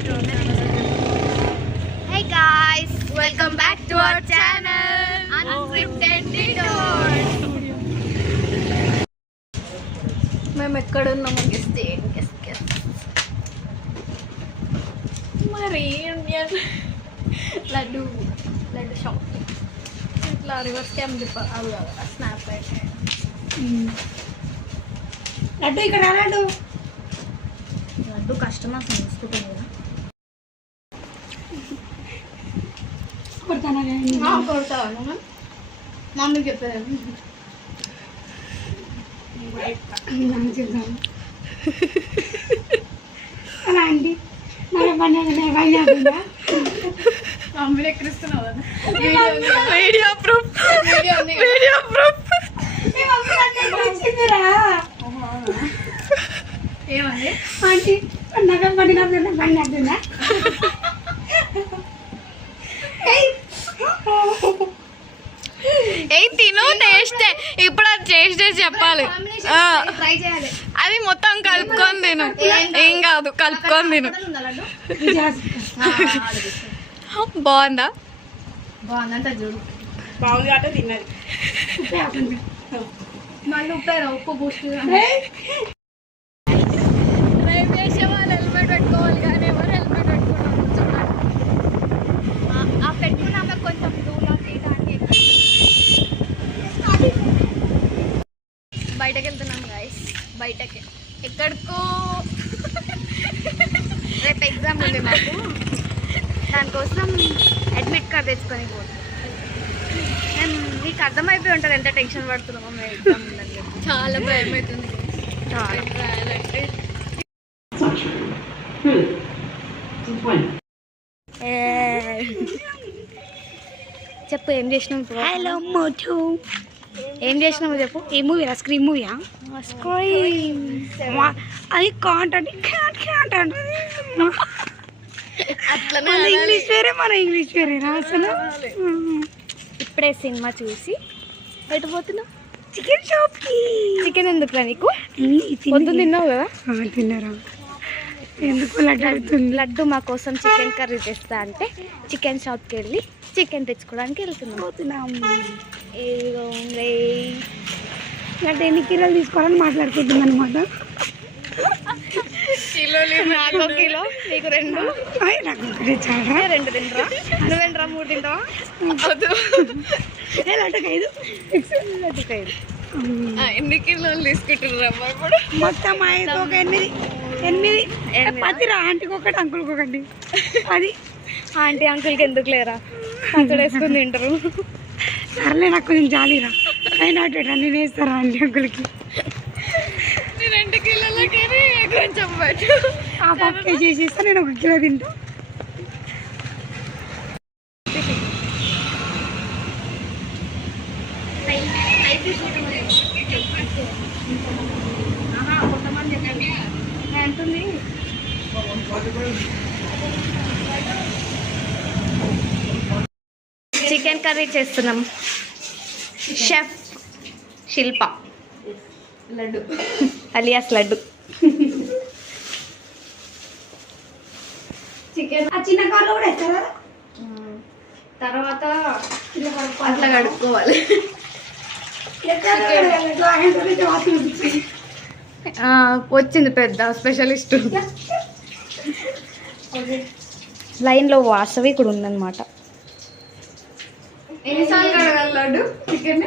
back to our channel. Hey guys, welcome back to our channel Unscripted Detours. మేము ఎక్కడ ఉన్నామో guess మరి Indian laddu shop ఇట్లా reverse cam అవి స్నాప్ లడ్డు ఇక్కడ లడ్డు కస్టమర్స్ తీసుకుంటుంది కదా కొడతాను మమ్మీకి చెప్పాను అలా అండి మమ్మీని ఎక్కడిస్తున్నావు వీడియో ప్రూఫ్ ఏమండి ఆంటీ నగం పడిన బండి అవుతుందా ఏ తిను టేస్ట్ ఇప్పుడు అది టేస్ట్ చెప్పాలి ట్రై చేయాలి అది మొత్తం కలుపుకొని తిను ఏం కాదు కలుపుకొని తిను బాగుందా బాగుందంట చూడు బాగుంది కాబట్టి తిన్నది మళ్ళీ ఉప్పారా ఉప్పు బూస్ట్ హెల్మెట్ పెట్టుకోవాలి కానీ ఎవరు హెల్మెట్ పెట్టుకున్నారు ఆ పెట్టుకున్నాక కొంచెం దూరం తీయడానికి బయటకు వెళ్తున్నాం గాయస్ బయటకి ఎక్కడికో రేపు ఎగ్జామ్ ఉంది మాకు దానికోసం అడ్మిట్ కార్డ్ తెచ్చుకొని పోతాం మీకు అర్థమైపోయి ఉంటుంది ఎంత టెన్షన్ పడుతున్నామో మేము ఎగ్జామ్ ఉందని చెప్పి చాలా భయం అవుతుంది చాలా రాయాలంటే చెప్పు ఏం చేసినావు హలో మోటు ఏం చేసినావు చెప్పు ఏ మూవీరా స్క్రీన్ మూవీయా అది కాంటండి అట్లనే మన ఇంగ్లీష్ వేరే మన ఇంగ్లీష్ వేరేనా అసలు ఇప్పుడే సినిమా చూసి ఎటు పోతున్నావు చికెన్ షాప్కి చికెన్ ఎందుకురా నీకు పొద్దున్న తిన్నావు కదా తిన్నారా ఎందుకు లడ్డు అవుతుంది లడ్డు మా కోసం చికెన్ కర్రీ తెస్తా అంటే చికెన్ షాప్కి వెళ్ళి చికెన్ తెచ్చుకోవడానికి వెళ్తున్నాం లడ్డు ఎన్ని కిలోలు తీసుకోవాలని మాట్లాడుకుంటుంది అనమాట నాకు కిలో నీకు రెండు నాకు ఒకటే చాలా రెండు తింటరా నువ్వేంట్రా మూడు తింటావా లడ్డుకి 5 లడ్డుకి 5 ఎన్ని కిలోలు తీసుకుంటున్నారమ్మా ఇప్పుడు మొత్తం 5 ఒక 8 పదిరా ఆంటీకి ఒకటి అంకుల్కి ఒకటి అది ఆంటీ అంకుల్కి ఎందుకు లేరా అక్కడ వేసుకుని తింటారు సర్లే నాకు కొంచెం జాలీరా అయినా నేను వేస్తారా ఆంటీ అంకుల్కి 2 కిలోలకి కొంచెం పట్టు ఆ పక్కే చేసేస్తా నేను 1 కిలో తింటా చికెన్ కర్రీ చేస్తున్నాం షెఫ్ శిల్ప లడ్డు అలియాస్ లడ్డు చికెన్ ఆ చిన్న కార్లో కూడా వేస్తారా తర్వాత అట్లా కడుక్కోవాలి వచ్చింది పెద్ద స్పెషలిస్ట్ లైన్లో వాసవి కూడా ఉందన్నమాట ఎన్నిసార్లు కడగాలి లడ్డు చికెన్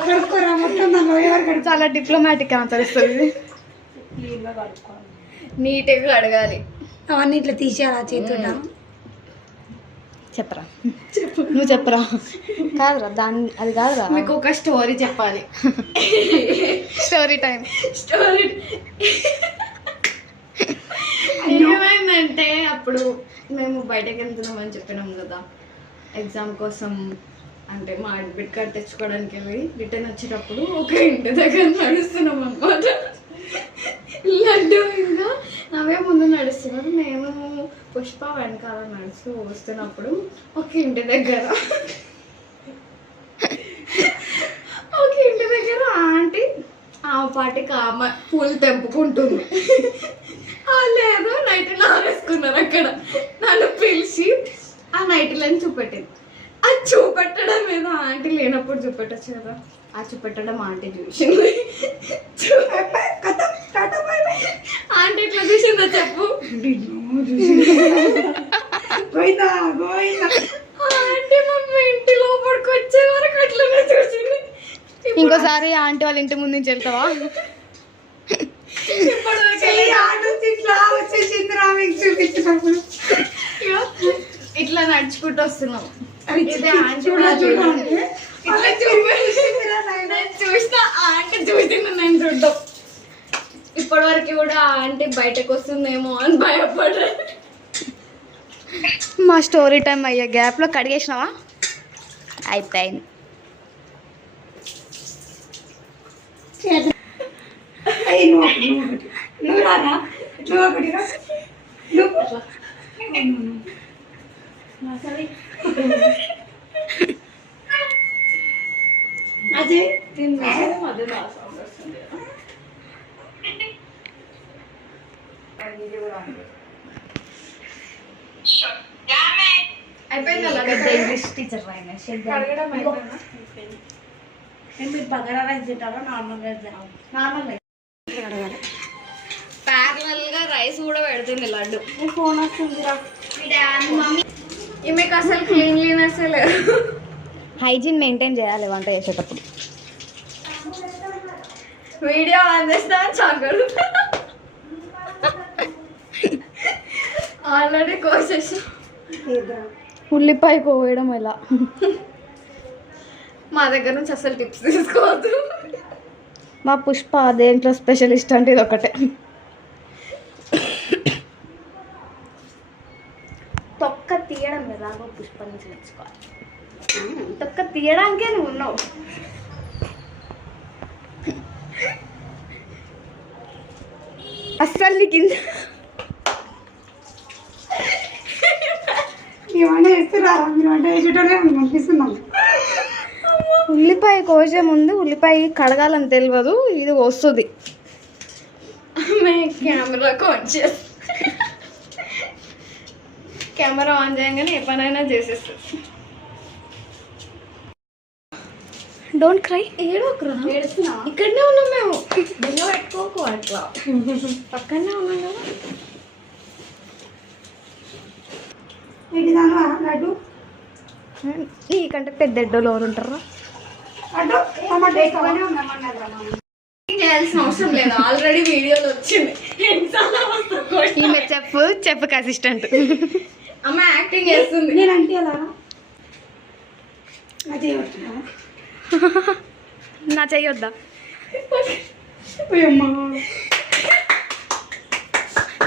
కడుక్కోరా మొత్తం దాంట్లో ఎవరు చాలా డిప్లొమాటిక్ తెలుస్తుంది నీట్గా కడగాలి అవన్నీ ఇట్లా తీసేయాలి చేతున్నా చెప్పరా నువ్వు చెప్పరా కాదురా దాన్ని అది కాదురా మీకు ఒక స్టోరీ చెప్పాలి స్టోరీ టైం స్టోరీ ఏమైందంటే అప్పుడు మేము బయటకు వెళ్తున్నామని చెప్పినాం కదా ఎగ్జామ్ కోసం అంటే మా అడ్మిట్ కార్డ్ తెచ్చుకోవడానికి వెళ్ళి రిటర్న్ వచ్చేటప్పుడు ఒక ఇంటి దగ్గర నడుస్తున్నాం అన్నమాట లడ్డు ఇంకా అవే ముందు నడుస్తున్నారు మేము పుష్ప వెనకాల నడుస్తూ వస్తున్నప్పుడు ఒక ఇంటి దగ్గర ఆంటీ పాటికి ఆమె పూలు తెంపుకుంటుంది. లేదు నైటీలో ఆరేసుకున్నారు అక్కడ. నన్ను పిలిచి ఆ నైటీలను చూపెట్టింది. అది చూపెట్టడం మీద ఆంటీ లేనప్పుడు చూపెట్టచ్చు కదా, ఆ చూపెట్టడం ఆంటీ చూసింది. ఆంటీ ఎట్లా చూసిందో చెప్పు. ఆంటీ మమ్మీ ఇంటి లోపలికి వచ్చే వరకు అట్లనే చూసింది. ఇంకోసారి ఆంటీ వాళ్ళ ఇంటి ముందు నుంచి వెళ్తావా? చూపించినప్పుడు ఇట్లా నడుచుకుంటూ వస్తున్నాం. చూసిన ఆంటీ చూసింది నేను చూడ్డం. ఇప్పటి వరకు కూడా ఆంటీ బయటకు వస్తుందేమో అని భయపడ్డా. మా స్టోరీ టైం అయ్యే గ్యాప్లో కడిగేసినావా? అయిపోయింది. నువ్వు రారా, నువ్వు ఒకటి రా. అజయ్ ఇంగ్లీష్ టీచర్ మీరు బగారా రైస్ తింటారా, normal rice? Normal rice parallel గా రైస్ కూడా పెడుతుంది లడ్డు. ఫోన్ వస్తుందిరా. మమ్మీ ఈమెకు అసలు క్లీన్లీనెస్ లేదు. హైజీన్ మెయింటైన్ చేయాలి వంట చేసేటప్పుడు. వీడియో ఆన్ చేస్తా చాకరు ఆల్రెడీ కోసేసి. ఉల్లిపాయ కోయడం ఎలా? మా దగ్గర నుంచి అసలు టిప్స్ తీసుకోవద్దు. మా పుష్ప దేంట్లో స్పెషలిస్ట్ అంటే ఇది ఒకటే. తొక్క తీయడం ఎలాగో పుష్ప నుంచి నేర్చుకోవాలి. తొక్క తీయడానికే నువ్వు ఉన్నావు. అస్సలు నీకు మీ వంట చేస్తారా? మీరు వంట చేసేటోనే పంపిస్తున్నాం. ఉల్లిపాయ కోసే ముందు ఉల్లిపాయ కడగాలని తెలియదు, ఇది వస్తుంది. Camera conscious. కెమెరా ఆన్ చేయగానే ఏ పనైనా చేసేస్తుంది. Don't cry. ఏడోకరా, ఇక్కడనే ఉన్నాం మేము. బెల్ల పెట్టుకోకు అట్లా, పక్కనే ఉన్నాం కదా. ఏంటి దాని లడ్డు? నీకంటే పెద్ద ఎడ్డోలు ఎవరు ఉంటారా? లడ్డు టమాటా ఎక్కువనే ఉందమ్మన్నారు. చేయాల్సిన అవసరం లేదు, ఆల్రెడీ వీడియోలు వచ్చింది. ఈమె చెఫ్కి అసిస్టెంట్. అమ్మ యాక్టింగ్ చేస్తుంది. నేనంటే ఎలా అది చేయవచ్చునా? నా చెయ్యొద్దా?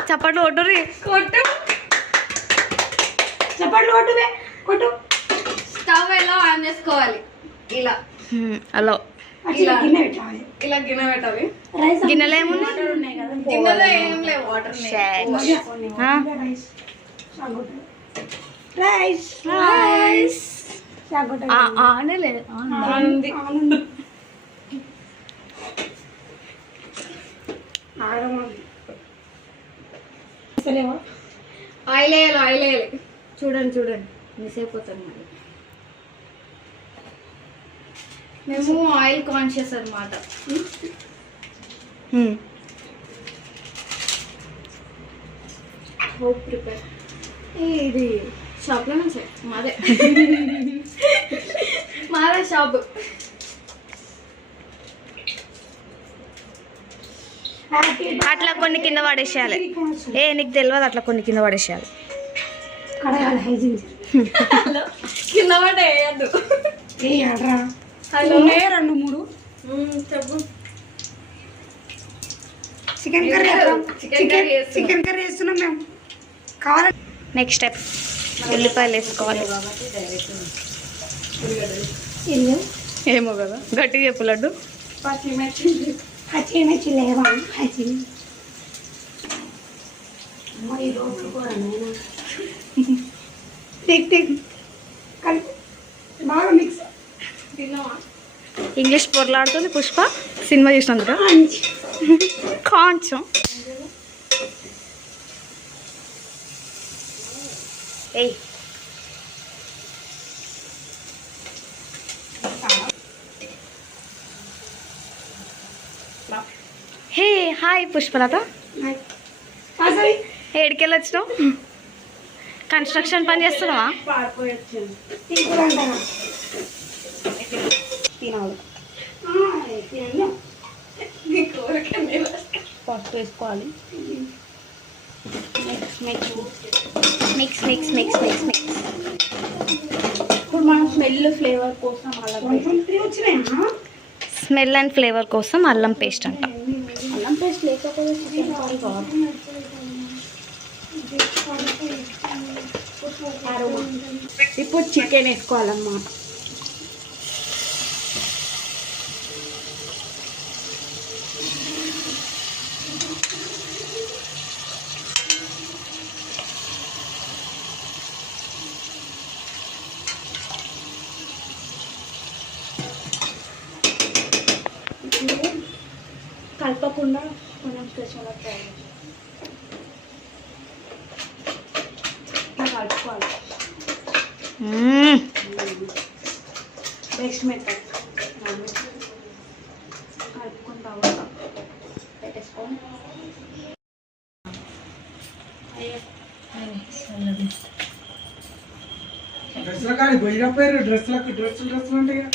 చప్పట్లు కొట్టుర్రి. కొట్టు, చప్పట్లు కొట్టువే, కొట్టు. స్టవ్ ఎలా ఆన్ చేసుకోవాలి? ఇలా హలో, అట్లా గిన్నె పెట్టాలి. ఇలా గిన్నె పెట్టాలి. రైస్ గిన్నెలో ఏముంది? ఉన్నాయి కదా, గిన్నెలో ఏం లేవు, వాటర్ రైస్ రైస్ ఆనే లేదు. ఉంది. ఆయిల్ వేయాలి, ఆయిల్ వేయాలి. చూడండి చూడండి, మిస్ అయిపోతాను మరి. మేము ఆయిల్ కాన్షియస్ అనమాట. Hope prepare. ఇది షాప్లో నుంచి మాదే. మాదే షాప్. అట్లా కొన్ని కింద పడేసేయాలి. నీకు తెలియదు, అట్లా కొన్ని కింద పడేసేయాలి. కడగాలి, హైజీన్. కింద పడ్డ వేయద్దు. వేయడ్రా. హలో, 2-3 చెప్పు. చికెన్ కర్రీ చికెన్ కర్రీ వేస్తున్నాం మేము. కావాలి. నెక్స్ట్ స్టెప్ ఉల్లిపాయలు వేసుకోవాలి. ఏమో కదా, గట్టిగా చెప్పు లడ్డు. పచ్చిమిర్చి లేవా? పచ్చిమిర్చి బాగా మిక్స్. తిన్నావా? ఇంగ్లీష్ పొరలాడుతుంది పుష్ప. సినిమా చూసినందుక కొంచెం ఏయ్ హే హాయ్ పుష్పలత ఏడికెళ్ళి వచ్చినావు కన్స్ట్రక్షన్ పని చేస్తున్నావా ఫస్ట్ వేసుకోవాలి mix mix mix mix mix ఇప్పుడు మనం స్మెల్ ఫ్లేవర్ కోసం స్మెల్ అండ్ ఫ్లేవర్ కోసం అల్లం పేస్ట్ అంట అల్లం పేస్ట్ లేకపోతే చికెన్ కర్రీ కావాలి ఇప్పుడు చికెన్ వేసుకోవాలమ్మా కలపకుండా కొంచెం స్పెషల్ కలుపుకోవాలి బెస్ట్ మెథడ్ కలుపుకున్న తర్వాత పెట్టేసుకోండి డ్రెస్ల కాడి పోయిన పేరు డ్రెస్లకు డ్రెస్సులు ఉంటాయి కదా.